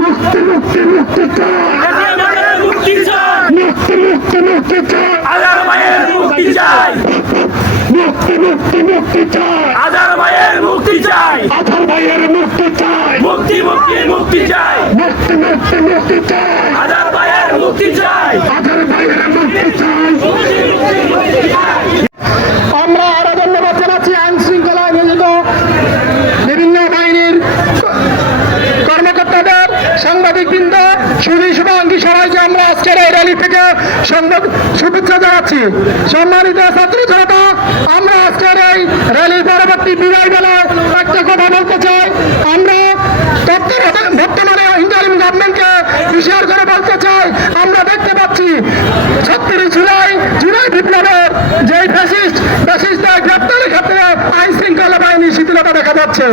মুক্তি মুক্তি মুক্তি চাই মুক্তি মুক্তি মুক্তি চাই আজার মায়ের মুক্তি চাই মুক্তি মুক্তি মুক্তি চাই আজার মায়ের মুক্তি চাই আধার মায়ের মুক্তি চাই মুক্তি মুক্তি মুক্তি চাই মুক্তি মুক্তি মুক্তি চাই আজার মায়ের মুক্তি চাই আধার মায়ের মুক্তি চাই। শুভেচ্ছা জানাচ্ছি। সম্মানিত ছাত্র জনতা আমরা আজকের এই র্যালির পরবর্তী বিদায় বেলায় একটা কথা বলতে চাই। আমরা বর্তমানে ইন্টারিম গভর্নমেন্টকে হুঁশিয়ার করে বলতে চাই, আমরা দেখতে পাচ্ছি ছত্রিশ জুলাই জুলাই বিপ্লবের যে ফ্যাসিস্ট ফ্যাসিস্টদের গ্রেপ্তারের ক্ষেত্রে আইন শৃঙ্খলা বাহিনীর শিথিলতা দেখা যাচ্ছে।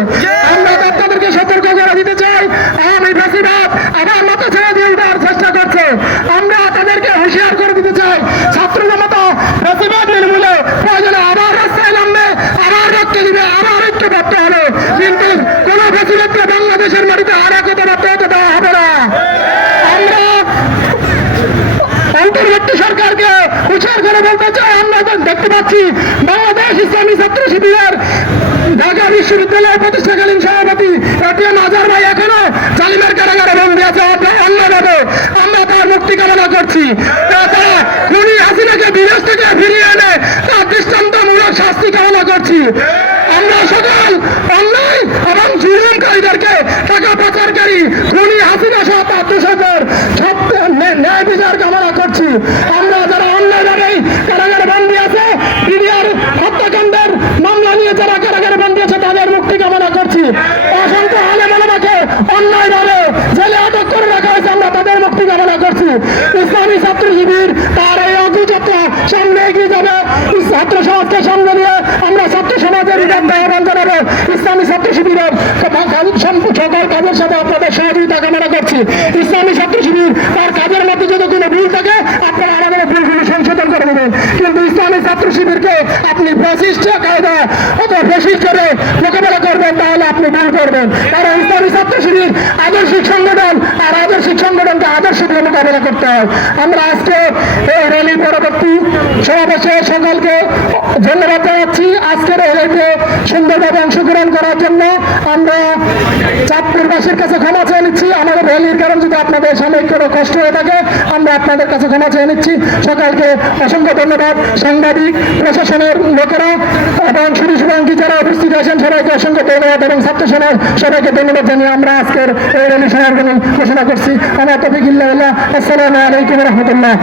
আমরা তাদেরকে সতর্ক করে দিতে চাই। আওয়ামী ফ্যাসিবাদ আবার মাথা ছেড়ে দিয়ে উঠার চেষ্টা করছে আমরা তাদেরকে হুঁশিয়ার করে দিতে চাই ছাত্র জনতা ফ্যাসিবাদ নির্মূলে প্রয়োজনে আবার রাস্তায় নামবে আবার রক্ত দিবে আবার ঐক্য করতে হবে কিন্তু কোন বাংলাদেশের মাটিতে আর একতা হতে দেওয়া হবে না। আমরা অন্তর্বর্তী সরকারকে উচ্চার করে বলতে চাই, আমরা দেখতে পাচ্ছি বাংলাদেশ ইসলামী ছাত্র শিবিরের ঢাকা বিশ্ববিদ্যালয়ের প্রতিষ্ঠাকালীন সভাপতি এটিএম আজার ভাই এখনও জালিমের কারাগারে বন্দী আছে অন্যভাবে আমরা তার মুক্তি কামনা করছি। তাছাড়া হাসিনাকে বিদেশ থেকে ফিরিয়ে এনে তার দৃষ্টান্তমূলক শাস্তি কামনা করছি। আমরা সকল এবং জুলুমকারীদেরকে টাকা পাচারকারী খুনি হাসিনা সহ তার দোষকদের ন্যায় বিচার কামনা করছি। আমরা যারা অন্যায়ভাবে কারাগারে বন্দী আছে, বিডিআর হত্যাকাণ্ডের মামলা নিয়ে যারা কারাগারে বন্দী আছে, তাদের মুক্তি কামনা করছি। অসংখ্য আলেমালামাকে অন্যায়ভাবে জেলে আটক করে রাখা হয়েছে, আমরা তাদের মুক্তি কামনা করছি। ইসলামী ছাত্র শিবির, তার এই অগ্রযাত্রা সামনে এগিয়ে যাবে। ছাত্র সমাজকে সঙ্গে নিয়ে আমরা ছাত্র সমাজের আহ্বান জানাব। ইসলামী ছাত্র শিবিরের সকল কাজের সাথে আপনাদের সহযোগিতা কামনা করছি। ইসলামী ছাত্র শিবির তার কাজের মধ্যে যদি কোনো ভুল থাকে, আপনারা আমাদের ভুলগুলো সংশোধন করে দেবেন। কিন্তু ইসলামী ছাত্র শিবিরকে আপনি ফ্যাসিস্ট কায়দা অথবা ফ্যাসিস্ট করে মোকাবেলা করবেন, তাহলে আপনি ভুল করবেন। কারণ ইসলামী ছাত্র শিবির আদর্শিক সংগঠন, আর আদর্শিক সংগঠনকে আদর্শ দিয়ে করতে হয়। আমরা আজকে এই র্যালি পরবর্তী সমাবেশে সকলকে ধন্যবাদ জানাচ্ছি। র্যালিতে সুন্দরভাবে অংশগ্রহণ করার জন্য আমরা চাঁদপুরবাসীর কাছে ক্ষমা চেয়ে নিচ্ছি। আমাদের র্যালির কারণ যদি আপনাদের সাময়িক কোনো কষ্ট হয়ে থাকে, আমরা আপনাদের কাছে ক্ষমা চেয়ে নিচ্ছি। সকালকে অসংখ্য ধন্যবাদ। সাংবাদিক, প্রশাসনের লোকেরা এবং শুধু শুভাঙ্কি যারা উপস্থিত আছেন, সবাইকে অসংখ্য ধন্যবাদ এবং ছাত্র সমাজ সবাইকে ধন্যবাদ জানিয়ে আমরা আজকের এই র্যালি সমাপনী ঘোষণা করছি। আমার তফিক আসসালামু আলাইকুম রহমতুল্লাহ।